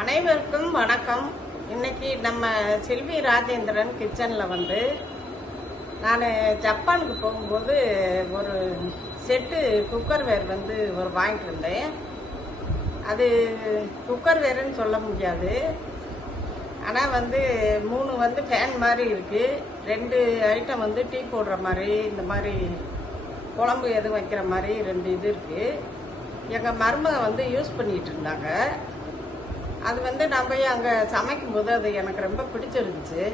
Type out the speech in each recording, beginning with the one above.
அனைவருக்கும் வணக்கம். இன்னைக்கு நம்ம செல்வி ராஜேந்திரன் கிச்சனில் வந்து நான் ஜப்பானுக்கு போகும்போது ஒரு செட்டு குக்கர் வேர் வந்து ஒரு வாங்கிட்டு இருந்தேன் அது குக்கர் வேருன்னு சொல்ல முடியாது. ஆனால் வந்து மூணு வந்து ஃபேன் மாதிரி இருக்குது ரெண்டு ஐட்டம் வந்து டீ போடுற மாதிரி இந்த மாதிரி குழம்பு எதுவும் வைக்கிற மாதிரி ரெண்டு இது இருக்குது எங்கள் மருமக வந்து யூஸ் பண்ணிகிட்டு இருந்தாங்க. அது வந்து நான் போய் அங்கே சமைக்கும்போது அது எனக்கு ரொம்ப பிடிச்சிருந்துச்சு.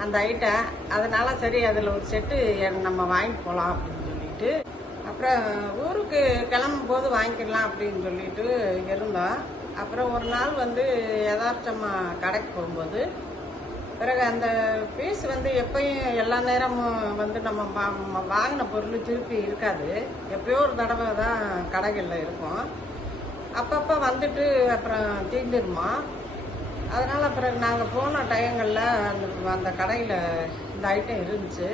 அந்த ஐட்டம் அதனால சரி அதில் ஒரு செட்டு நம்ம வாங்கிட்டு போகலாம் அப்படின்னு சொல்லிட்டு. அப்புறம் ஊருக்கு கிளம்பும் போது வாங்கிக்கலாம் அப்படின்னு சொல்லிட்டு இருந்தோம். அப்புறம் ஒரு நாள் வந்து யதார்த்தமாக கடைக்கு போகும்போது பிறகு அந்த பீஸ் வந்து எப்பயும் எல்லா நேரமும் வந்து நம்ம வா- வாங்கின பொருள் திருப்பி இருக்காது. எப்பயோ ஒரு தடவை தான் கடைகளில் இருக்கும். அப்பப்போ வந்துட்டு அப்புறம் தீர்ந்துருமா அதனால் அப்புறம் நாங்கள் போன டயங்களில் அந்த அந்த கடையில் இந்த ஐட்டம் இருந்துச்சு.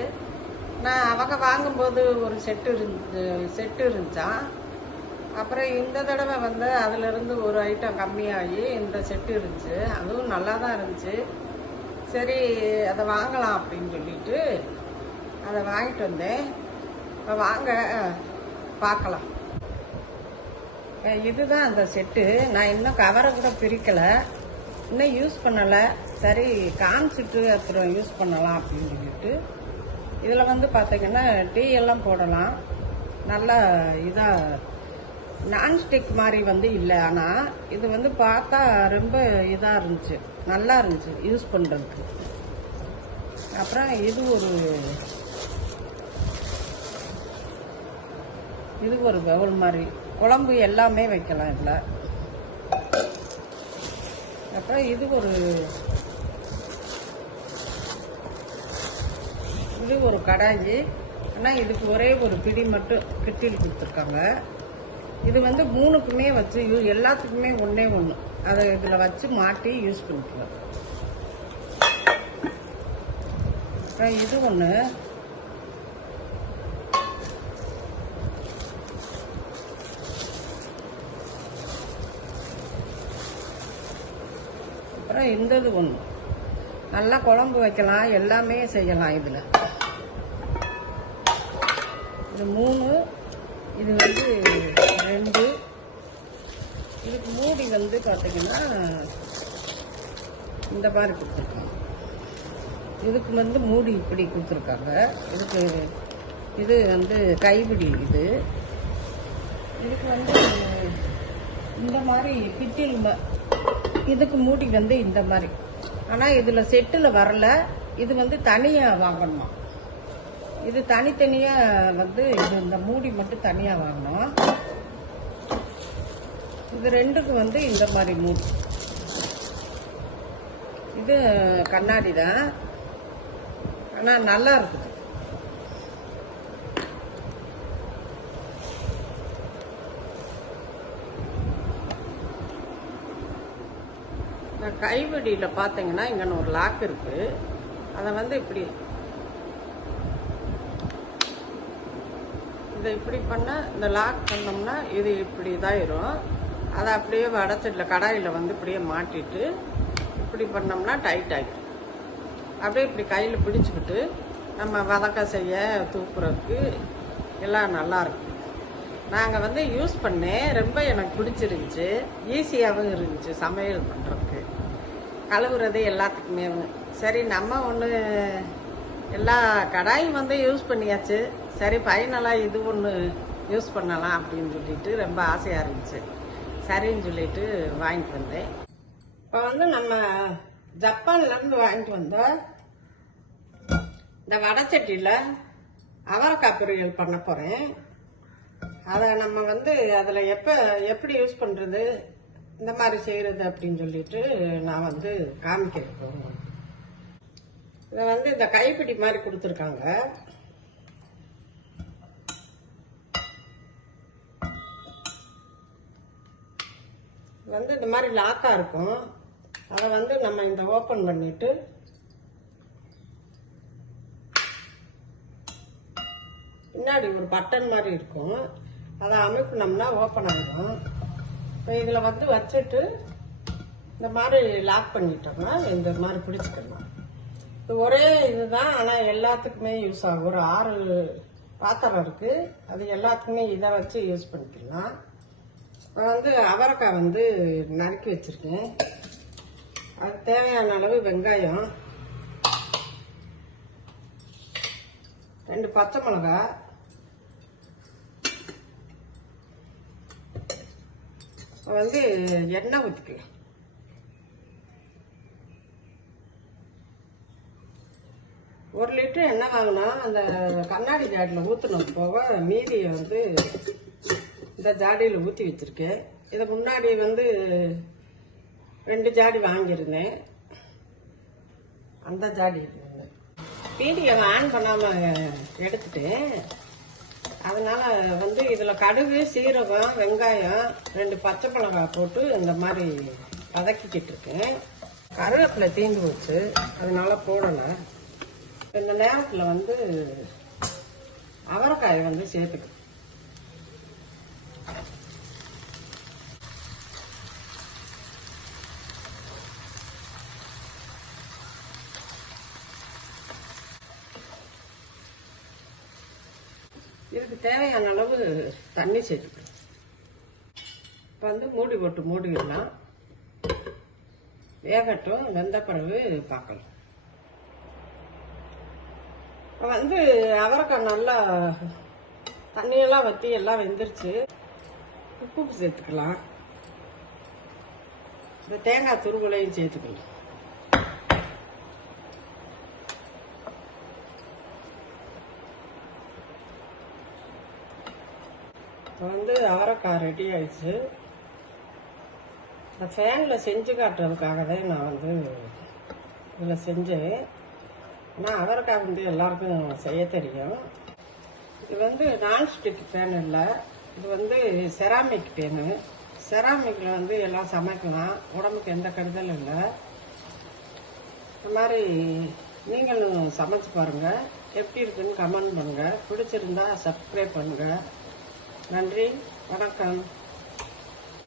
நான் அவங்க வாங்கும்போது ஒரு செட்டு இருந்து செட்டு இருந்துச்சான் அப்புறம் இந்த தடவை வந்து அதிலிருந்து ஒரு ஐட்டம் கம்மியாகி இந்த செட்டு இருந்துச்சு. அதுவும் நல்லா தான் இருந்துச்சு. சரி அதை வாங்கலாம் அப்படின்னு சொல்லிட்டு அதை வாங்கிட்டு வந்தேன். இப்போ வாங்க பார்க்கலாம். இதுதான் அந்த செட்டு. நான் இன்னும் கவரை கூட பிரிக்கலை. இன்னும் யூஸ் பண்ணலை. சரி காமிச்சிட்டு அப்புறம் யூஸ் பண்ணலாம் அப்படின்னு சொல்லிட்டு. இதில் வந்து பார்த்தீங்கன்னா டீ எல்லாம் போடலாம். நல்லா இதாக நான்ஸ்டிக் மாதிரி வந்து இல்லை. ஆனால் இது வந்து பார்த்தா ரொம்ப இதாக இருந்துச்சு. நல்லா இருந்துச்சு யூஸ் பண்ணுறதுக்கு அப்புறம் இது ஒரு இது ஒரு பவுல் மாதிரி. குழம்பு எல்லாமே வைக்கலாம் இதில். அப்புறம் இது ஒரு இது ஒரு கடாஞ்சி ஆனால் இதுக்கு ஒரே ஒரு பிடி மட்டும் கிட்டியில் கொடுத்துருக்காங்க. இது வந்து மூணுக்குமே வச்சு யூ- எல்லாத்துக்குமே ஒன்றே ஒன்று அதை இதில் வச்சு மாட்டி யூஸ் பண்ணிக்கலாம். அப்புறம் இது ஒன்று அப்புறம் இந்தது ஒன்று நல்லா குழம்பு வைக்கலாம் எல்லாமே செய்யலாம் இதில். இது மூணு இது வந்து ரெண்டு. இதுக்கு மூடி வந்து பார்த்தீங்கன்னா இந்த மாதிரி கொடுத்துருக்காங்க. இதுக்கு வந்து மூடி இப்படி கொடுத்துருக்காங்க. இதுக்கு இது வந்து கைப்பிடி இது. இதுக்கு வந்து இந்த மாதிரி பிட்டில் இதுக்கு மூடி வந்து இந்த மாதிரி. ஆனால் இதில் செட்டில் வரல. இது வந்து தனியாக வாங்கணுமா? இது தனித்தனியாக வந்து இது இந்த மூடி மட்டும் தனியாக வாங்கணும்? இது ரெண்டுக்கு வந்து இந்த மாதிரி மூடி. இது கண்ணாடி தான். ஆனால் நல்லா இருக்குது. இந்த கைவடியில் பார்த்தீங்கன்னா இங்கே ஒரு லாக் இருக்குது அதை வந்து இப்படி இதை இப்படி பண்ணால் இந்த லாக் பண்ணோம்னா இது இப்படி இதாயிரும் அதை அப்படியே வடச்சட்டில் கடாயில் வந்து இப்படியே மாட்டிட்டு இப்படி பண்ணோம்னா டைட் ஆகிடும் அப்படியே இப்படி கையில் பிடிச்சிக்கிட்டு நம்ம வதக்க செய்ய தூக்குறதுக்கு எல்லாம் நல்லாயிருக்கும் நாங்கள் வந்து யூஸ் பண்ணேன் ரொம்ப எனக்கு பிடிச்சிருந்துச்சு. ஈஸியாகவும் இருந்துச்சு சமையல் பண்ணுறதுக்கு கழுவுறது எல்லாத்துக்குமே. சரி நம்ம ஒன்று எல்லா கடாயும் வந்து யூஸ் பண்ணியாச்சு. சரி ஃபைனலாக இது ஒன்று யூஸ் பண்ணலாம் அப்படின்னு சொல்லிட்டு ரொம்ப ஆசையாக இருந்துச்சு. சரின்னு சொல்லிட்டு வாங்கிட்டு வந்தேன். இப்போ வந்து நம்ம ஜப்பான்லேருந்து வாங்கிட்டு வந்த இந்த வடச்சட்டியில் அவரைக்காய் பொரியல் பண்ண போகிறேன் அதை நம்ம வந்து அதில் எப்போ எப்படி யூஸ் பண்ணுறது இந்த மாதிரி செய்கிறது அப்படின்னு சொல்லிட்டு நான் வந்து காமிக்கிறேன் போகிறேன் இதை வந்து இந்த கைப்பிடி மாதிரி கொடுத்துருக்காங்க. வந்து இந்த மாதிரி லாக்காக இருக்கும். அதை வந்து நம்ம இந்த ஓப்பன் பண்ணிட்டு பின்னாடி ஒரு பட்டன் மாதிரி இருக்கும். அதை அமுக்குனோம்னா ஓப்பன் ஆகிடும் இப்போ இதில் வந்து வச்சுட்டு இந்த மாதிரி லாக் பண்ணிட்டோம்னா இந்த மாதிரி பிடிச்சிக்கலாம் இது ஒரே இதுதான் ஆனால் எல்லாத்துக்குமே யூஸ் ஆகும். ஒரு ஆறு பாத்திரம் இருக்குது அது எல்லாத்துக்குமே இதை வச்சு யூஸ் பண்ணிக்கலாம். நான் வந்து அவரைக்காய் வந்து நறுக்கி வச்சுருக்கேன். அது தேவையான அளவு வெங்காயம். ரெண்டு பச்சை மிளகாய். வந்து எண்ணெய் ஊற்றிக்கலாம் ஒரு லிட்டர் எண்ணெய் வாங்கினா அந்த கண்ணாடி ஜாடியில் ஊற்றினது போக மீதியை வந்து இந்த ஜாடியில் ஊற்றி வச்சுருக்கேன். இதை முன்னாடி வந்து ரெண்டு ஜாடி வாங்கியிருந்தேன். அந்த ஜாடி இருந்தேன் மீதியை ஆன் பண்ணாமல் எடுத்துட்டேன். அதனால் வந்து இதில் கடுகு சீரகம் வெங்காயம் ரெண்டு பச்சை மிளகாய் போட்டு இந்த மாதிரி வதக்கிக்கிட்டு இருக்கேன். கருவேப்பிலை தீந்து போச்சு. அதனால் போடலை. இந்த நேரத்தில் வந்து அவரைக்காயை வந்து சேர்த்துக்கிட்டேன் இதுக்கு தேவையான அளவு தண்ணி சேர்த்துக்கலாம் இப்போ வந்து மூடி போட்டு மூடிடலாம். வேகட்டும் வெந்த பிறகு பார்க்கலாம். இப்போ வந்து அவரைக்காய் நல்லா தண்ணியெல்லாம் வற்றி எல்லாம் வெந்துருச்சு. உப்பு சேர்த்துக்கலாம். இந்த தேங்காய் துருவலையும் சேர்த்துக்கலாம். இப்போ வந்து அவரைக்காய் ரெடி ஆயிடுச்சு. இந்த ஃபேனில் செஞ்சு காட்டுறதுக்காக தான் நான் வந்து இதில் செஞ்சேன். ஆனால் அவரைக்காய் வந்து எல்லாருக்கும் செய்ய தெரியும். இது வந்து நான்ஸ்டிக் ஃபேன் இல்லை. இது வந்து செராமிக் ஃபேனு செராமிக்கில் வந்து எல்லாம் சமைக்கலாம். உடம்புக்கு எந்த கெடுதலும் இல்லை. இந்த மாதிரி நீங்களும் சமைச்சு பாருங்கள் எப்படி இருக்குன்னு கமெண்ட் பண்ணுங்கள் பிடிச்சிருந்தா சப்ஸ்கிரைப் பண்ணுங்கள் நன்றி. வணக்கம்.